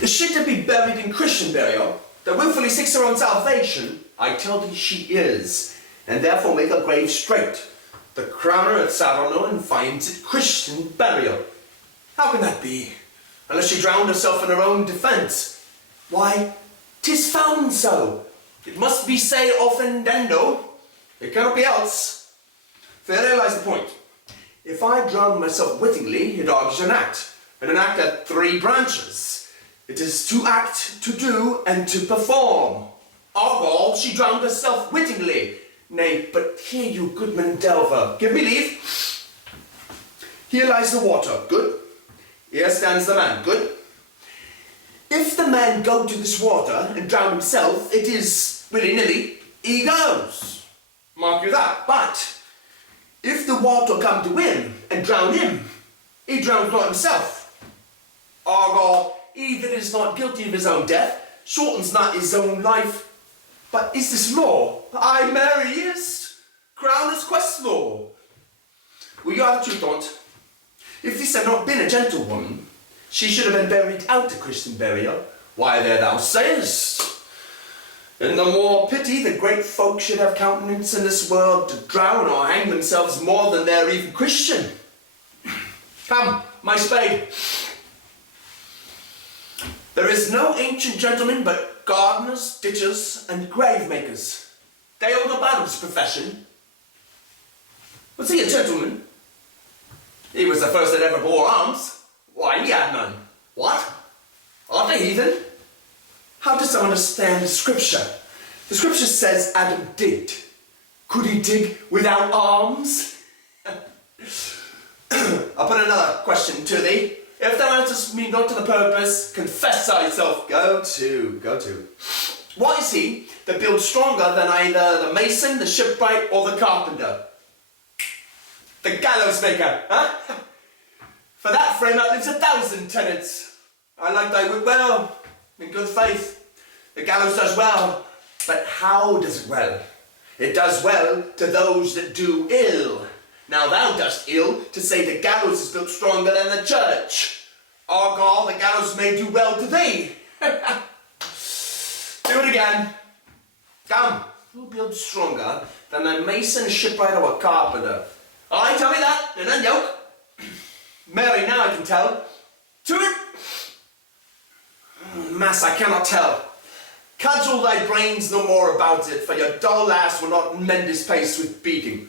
Is she to be buried in Christian burial, that willfully seeks her own salvation? I tell thee she is, and therefore make her grave straight. The crowner at Saturno finds it Christian burial. How can that be? Unless she drowned herself in her own defence. Why, 'tis found so. It must be se offendendo. It cannot be else. For there lies the point. If I drown myself wittingly, it argues an act, and an act hath three branches. It is to act, to do, and to perform. Argal, she drowned herself wittingly. Nay, but hear you, goodman Delver, give me leave. Here lies the water, good. Here stands the man, good. If the man go to this water and drown himself, it is willy-nilly, he goes. Mark you that. But if the water come to him and drown him, he drowns not himself. Argal, he that is not guilty of his own death, shortens not his own life. But is this law? Aye, marry, is. Crown is quest law. Well, you are the truth on't. If this had not been a gentlewoman, she should have been buried out of Christian burial. Why, there thou sayest. And the more pity the great folk should have countenance in this world to drown or hang themselves more than they're even Christian. Come, my spade. There is no ancient gentleman but gardeners, ditchers, and grave makers. They all about his profession. Was he a gentleman? He was the first that ever bore arms. Why, he had none. What? Art a heathen? How dost thou understand the scripture? The scripture says Adam digged. Could he dig without arms? I'll put another question to thee. If thou answerest me not to the purpose, confess thyself. Go to. What is he that builds stronger than either the mason, the shipwright, or the carpenter? The gallows maker, huh? For that frame outlives 1,000 tenants. I like thy wit well, in good faith. The gallows does well, but how does it well? It does well to those that do ill. Now thou dost ill to say the gallows is built stronger than the church. Argal, the gallows may do well to thee. Do it again. Come, who builds stronger than a mason, a shipwright, or a carpenter? Aye, tell me that, and unyoke. Mary, now I can tell. To it. Mass, I cannot tell. Cudgel thy brains no more about it, for your dull ass will not mend his pace with beating.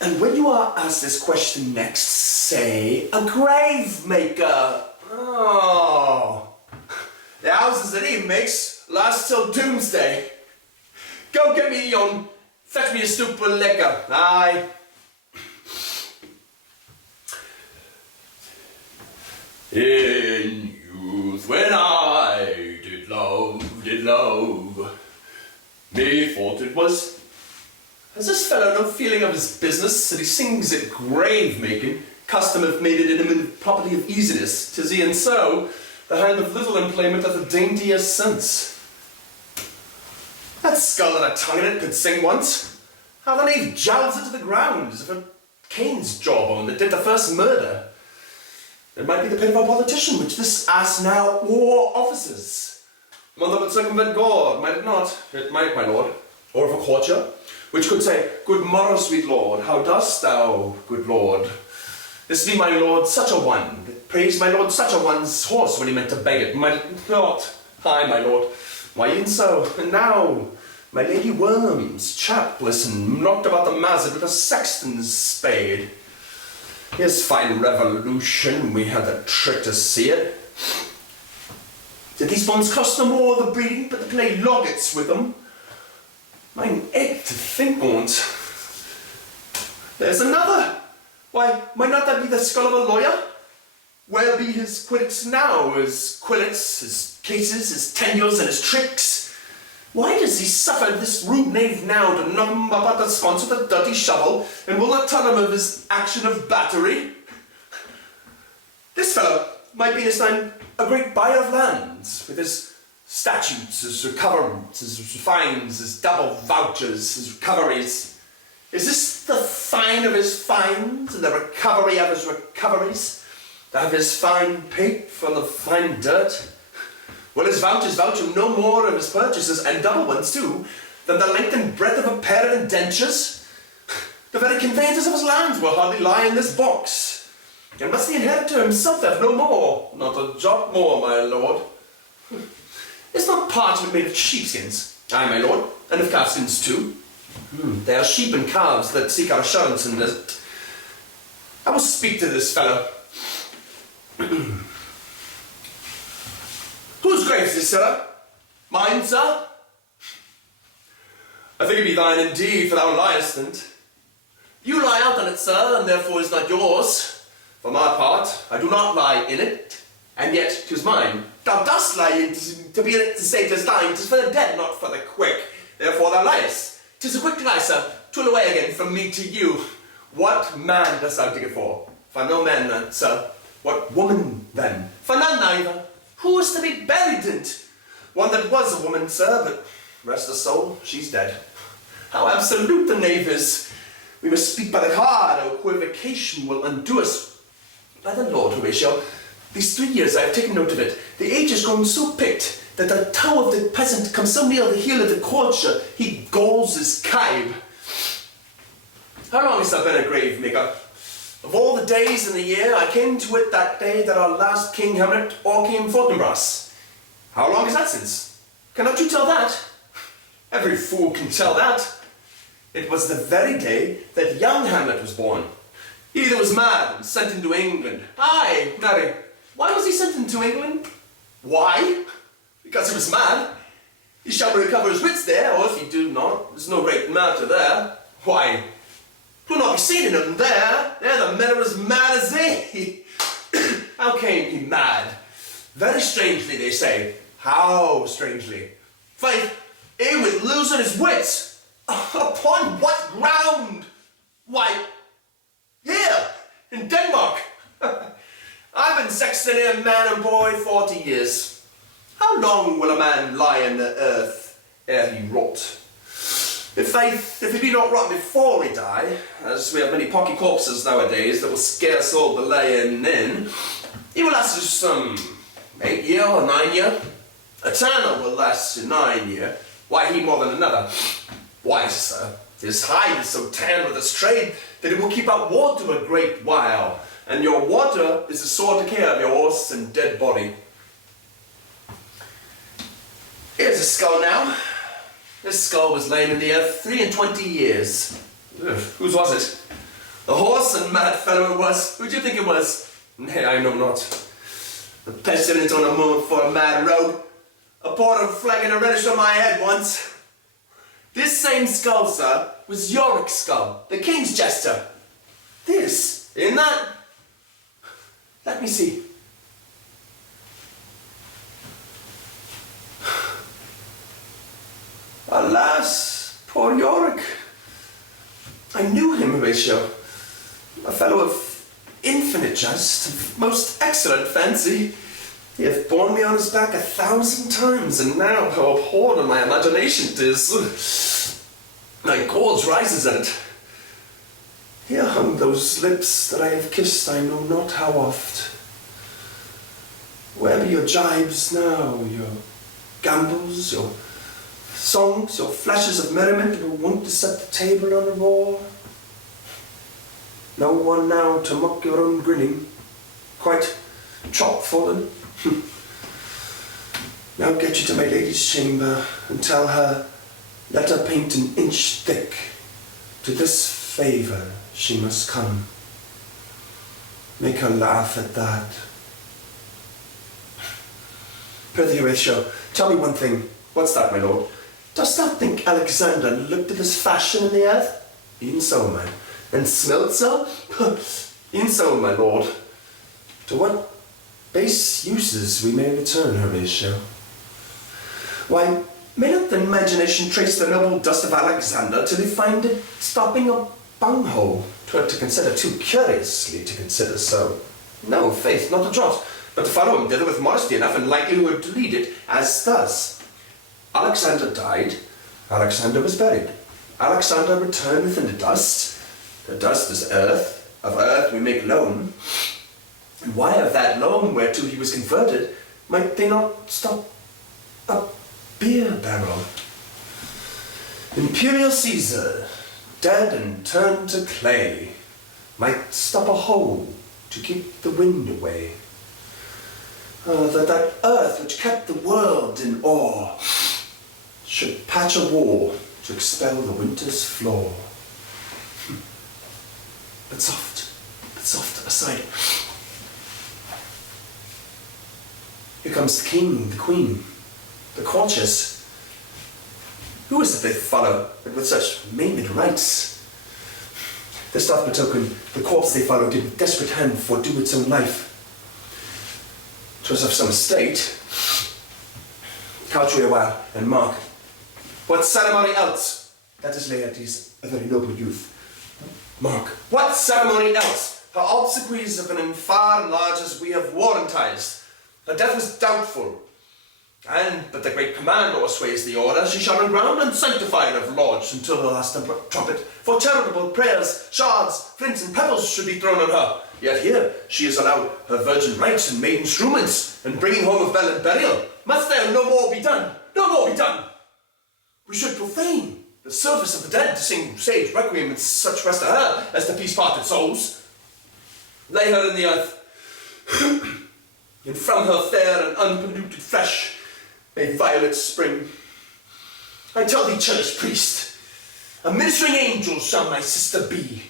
And when you are asked this question next, say, a grave maker. Oh, the houses that he makes last till doomsday. Go get me yon, fetch me a stoop of liquor. Aye. In youth, when I did love, methought it was. Has this fellow no feeling of his business, that he sings at grave making? Custom hath made it in him a property of easiness. 'Tis e'en so, the hand of little employment hath a daintier sense. That skull and a tongue in it could sing once. How the knave jowls it to the ground, as if a Cain's jawbone that did the first murder. It might be the pit of a politician, which this ass now wore offices. One that would circumvent God, might it not? It might, my lord. Or of a courtier, which could say, Good morrow, sweet lord, how dost thou, good lord? This be my lord such a one, that praised my lord such a one's horse when he meant to beg it, might it not? Aye, my lord. Why, e'en so, and now, my lady Worm's chap, listen, knocked about the mazet with a sexton's spade. Here's fine revolution, we had the trick to see it. Did these bonds cost no more the breeding, but to play loggets with them? Mine egg to think on't. There's another. Why, might not that be the skull of a lawyer? Where be his quiddits now, his quillets, his cases, his tenures, and his tricks? Why does he suffer this rude knave now to knock him up at the sconce with a dirty shovel, and will not tell him of his action of battery? This fellow might be this time a great buyer of lands, with his statutes, his recoverments, his fines, his double vouchers, his recoveries. Is this the fine of his fines, and the recovery of his recoveries? Have his fine pate full of fine dirt? Well, his vouchers vouch him no more of his purchases, and double ones too, than the length and breadth of a pair of indentures. The very conveyances of his lands will hardly lie in this box. And must the inheritor himself have no more? Not a jot more, my lord. Is not parchment made of sheepskins? Aye, my lord, and of calfskins too. They are sheep and calves that seek our assurance in this. I will speak to this fellow. Whose grave is this, sir? Mine, sir? I think it be thine indeed, for thou liest in't. You lie out on it, sir, and therefore is not yours. For my part, I do not lie in it, and yet 'tis mine. Thou dost lie in to be in it to say 'tis thine, 'tis for the dead, not for the quick. Therefore thou liest. 'Tis a quick lie, sir. 'Twill away again from me to you. What man dost thou dig it for? For no man, then, sir. What woman, then? For none neither. Who is to be buried in't? One that was a woman, sir, but rest her soul, she's dead. How absolute the knave is! We must speak by the card, or equivocation will undo us. By the Lord, Horatio, these 3 years I have taken note of it. The age has grown so picked that the toe of the peasant comes so near the heel of the courtier, he galls his kibe. How long hast thou been a grave maker? Of all the days in the year, I came to it that day that our last King Hamlet o'ercame Fortinbras. How long is that since? Cannot you tell that? Every fool can tell that. It was the very day that young Hamlet was born. He that was mad and sent into England. Aye, marry, why was he sent into England? Why? Because he was mad. He shall recover his wits there, or if he do not, there's no great matter there. Why? 'Twill not be seen in him there. There the men are as mad as they. How came he mad? Very strangely, they say. How strangely? Faith, he was losing his wits. Upon what ground? Why, here, in Denmark. I've been sexton here, man and boy, 40 years. How long will a man lie in the earth ere he rot? If he be not rot before he die, as we have many pocky corpses nowadays that will scarce hold the laying in, he will last us some 8 year or 9 year. A tanner will last you 9 year. Why he more than another? Why, sir, his hide is so tanned with his trade that it will keep out water a great while, and your water is the sore decay of your horse and dead body. Here's a skull now. This skull was lain in the earth 23 years. Ugh, whose was it? A horse and mad fellow it was. Who do you think it was? Nay, I know not. The pestilence on a moment for a mad rogue. A pot of flagon of reddish on my head once. This same skull, sir, was Yorick's skull, the king's jester. This, in that. Let me see. Alas, poor Yorick. I knew him, Horatio. A fellow of infinite jest, of most excellent fancy. He hath borne me on his back 1,000 times, and now how abhorred in my imagination 'tis. My gorge rises at it. Here hung those lips that I have kissed I know not how oft. Where be your jibes now, your gambols, your songs, your flashes of merriment that were wont to set the table on a roar? No one now to mock your own grinning, quite chop-fallen. Now get you to my lady's chamber and tell her, let her paint an inch thick. To this favour she must come. Make her laugh at that. Prithee, Horatio, tell me one thing. What's that, my lord? Dost thou think Alexander looked at his fashion in the earth? E'en so, man. And smelt so? E'en so, my lord. To what base uses we may return, Horatio. Why, may not the imagination trace the noble dust of Alexander till he find it stopping a bunghole? 'Twere to consider too curiously to consider so. No, faith, not a jot, but to follow him thither with modesty enough and likelihood to lead it, as thus. Alexander died, Alexander was buried. Alexander returneth in the dust is earth, of earth we make loam. And why of that loam whereto he was converted might they not stop a beer barrel? Imperial Caesar, dead and turned to clay, might stop a hole to keep the wind away. That earth which kept the world in awe should patch a war to expel the winter's flaw. But soft, aside. Here comes the king, the queen, the courtiers. Who is it they follow with such maimed rites? This doth betoken the corpse they follow did with desperate hand fordo its own life. 'Twas of some estate. Couch we a while, and mark. What ceremony else? That is Laertes, a very noble youth. Mark. What ceremony else? Her obsequies have been in far large as we have warrantized. Her death was doubtful. And, but the great commando sways the order, she shall run ground and sanctified of lodge until the last trumpet. For charitable prayers, shards, flints, and pebbles should be thrown on her. Yet here she is allowed her virgin rites and maiden struments, and bringing home of bell and burial. Must there no more be done? No more be done! We should profane the service of the dead to sing sage requiem and such rest to her as to peace-parted souls. Lay her in the earth, and from her fair and unpolluted flesh may violets spring. I tell thee, cherished priest, a ministering angel shall my sister be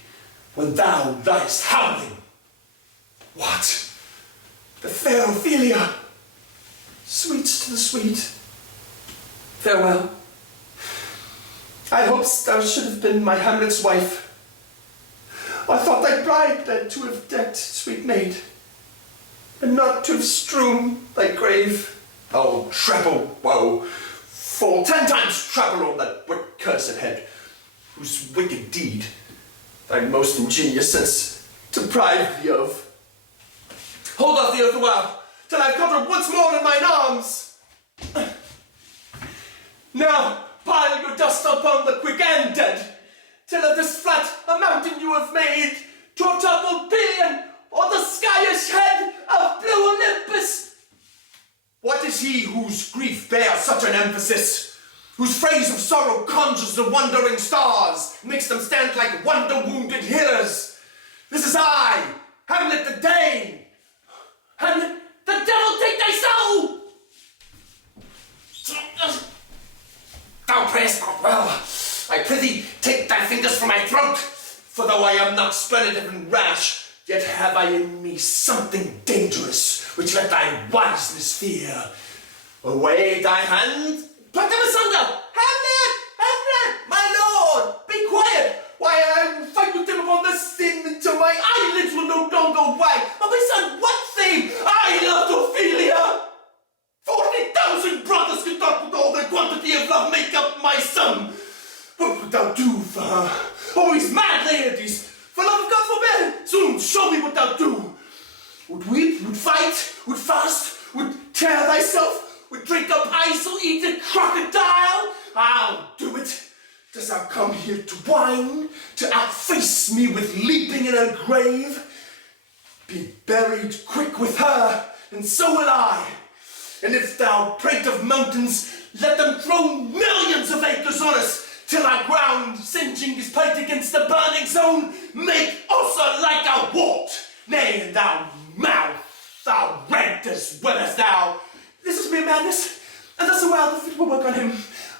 when thou liest howling. What? The fair Ophelia, sweets to the sweet. Farewell. I hoped thou should have been my Hamlet's wife. I thought thy bride then to have decked, sweet maid, and not to have strewn thy grave. Oh, treble woe, fall 10 times treble on that wicked cursed head, whose wicked deed thy most ingenious sense deprived thee of. Hold off the earth a while, till I've got her once more in mine arms. Now pile your dust upon the quick and dead, till of this flat a mountain you have made, to a toppled pillion, or the skyish head of blue Olympus. What is he whose grief bears such an emphasis, whose phrase of sorrow conjures the wandering stars, makes them stand like wonder-wounded hearers? This is I, Hamlet the Dane. Hamlet, the devil take thy soul! Thou prayest not well. I prithee, take thy fingers from my throat, for though I am not splendid and rash, yet have I in me something dangerous, which let thy wiseness fear. Away thy hand, pluck them asunder! Hamlet! Hamlet! My lord! Be quiet! Why, I will fight with them upon this thing until my eyelids will no longer wag. Oh, my son, what thing? I loved Ophelia! 40,000 brothers could not with all the quantity of love make up my sum. What wilt thou do for her? Oh, he's mad, Laertes! For love of God forbid! Soon show me what thou do! Would weep, would fight, would fast, would tear thyself, would drink up ice or eat a crocodile? I'll do it! Dost thou come here to whine, to outface me with leaping in her grave? Be buried quick with her, and so will I. And if thou prate of mountains, let them throw millions of acres on us, till our ground, singeing his pate against the burning zone, make also like a wart. Nay, and thou mouth, thou rent as well as thou. This is mere madness, and thus a while the fit will work on him.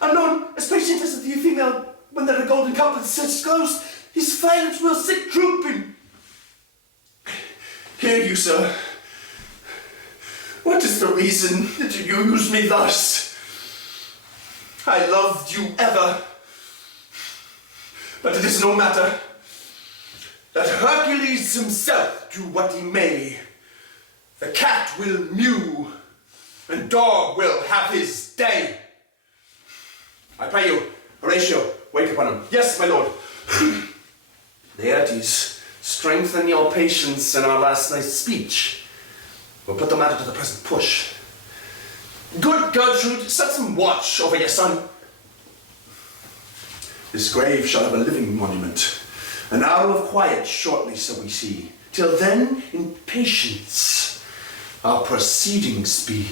Unknown, as patient as the female, when that a golden couplet is disclosed, his violence will sit drooping. Hear you, sir. What is the reason that you use me thus? I loved you ever, but it is no matter. Let Hercules himself do what he may. The cat will mew, and dog will have his day. I pray you, Horatio, wait upon him. Yes, my lord. Laertes, strengthen your patience in our last night's speech. We'll put the matter to the present push. Good Gertrude, set some watch over your son. His grave shall have a living monument. An hour of quiet shortly, so we see. Till then, in patience, our proceedings be.